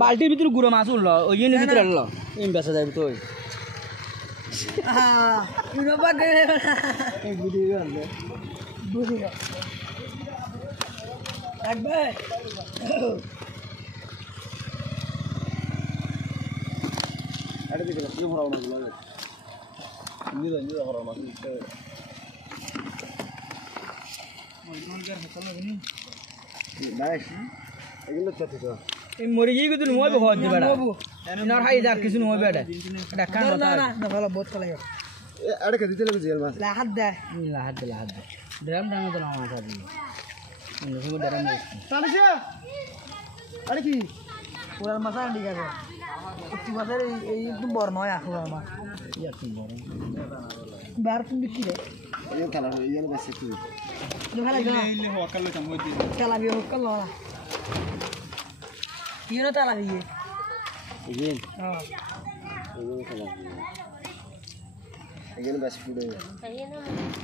বালতির ভিতরে গুঁড়ো মাছ উঠলো ওই জন্য ভিতরে আনলো এম বেসা যাবে তো মরে গিয়ে কিন্তু নয় ঘর দিবে না হাই যার কিছু নয় বেটা এটা কান না না ভালো বহুত খেলা আরে কে দিতে লাগে জেল মাছ লাহাত দে ড্রাম ডাঙা তো না মাছ আছে অন্য সময় ড্রাম নেই তাহলে আরে কি পুরা মাছ আন্ডি গেছে একটু মাছের এই একটু বড় নয় আসলে আমার ইয়া কি বড় বার তুমি কি রে এই খেলা এই এর বেশি কি খেলা এই হকাল লো চামো দি খেলা বি হকাল লো ইনো তালা দিয়ে ইন হ্যাঁ এই খেলা এখানে বেশি ফুড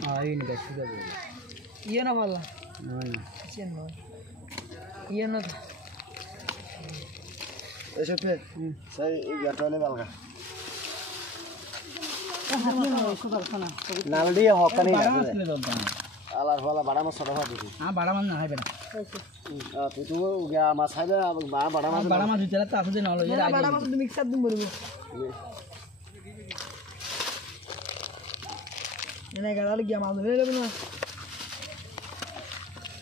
হয় এই না বেশি ফুড হবে ইয়ে না ভালো না চিন না ইয়ে না এসে পে সেই গাটলে বালগা নাল দিয়ে হকানি আলার ফালা বড় মাছ ছোট মাছ দিছি বড় মাছ না হয় বেটা তুই তো গয়া মাছ খাইবে বড় মাছ দিতে তো আসলে না হলো এর আগে বড় মাছ তুমি মিক্সার দিন বলবো এনে গাড়াল গিয়া মাছ ধরে নেবে না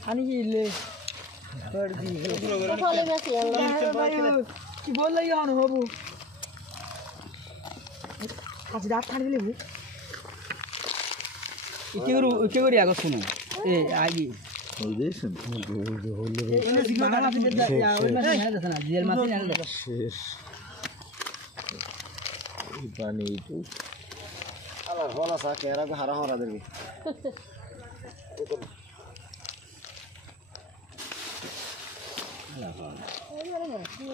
আনি কি লে তোর দি ফলে গেছে কি বললে ইয়া না হবু আজ রাত খালি লেবু একে করে আগে শুনো এ আগে হলদেছেন হলদে এনে সিগমা মাছ দিতে ওই মাছ মেরে দেন না জেল মাছ না না শেষ এই পানি তো আলার হলা সা কেরা গো হারা হারা দেবে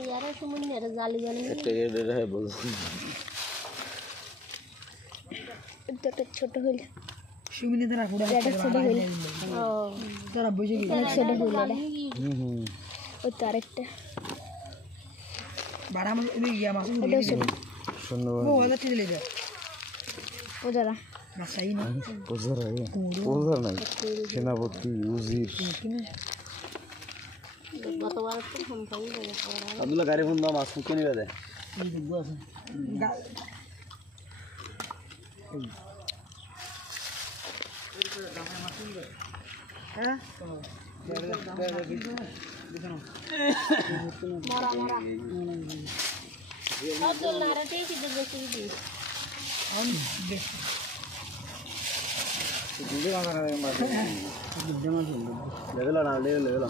यार तुम मेरे जाली वाली এটা এটা है बोल এটা তো ছোট হইল সুমিনি ধরা পুরো এটা ছোট হইল ও ধরা বুঝে গেল ছোট হইল ওই তো আরেকটা বড় মাছ এই ইয়া মাছ এটা ছোট শুনো ও ওটা দিলে যা ও ধরা মাছাই না ওজরা নাই সেনাপতি উজির গতবার তো ফোন পাই গেল আব্দুল্লাহ গাড়ি ফোন দাও মাছ ফুকে নিবে দে এই দেখো আছে হ্যাঁ মারা মারা আব্দুল্লাহ রাতে কি দেখি দি আম দেখ দুধে কাঁচা না মাছ দুধে মাছ লেভেল না লেভেল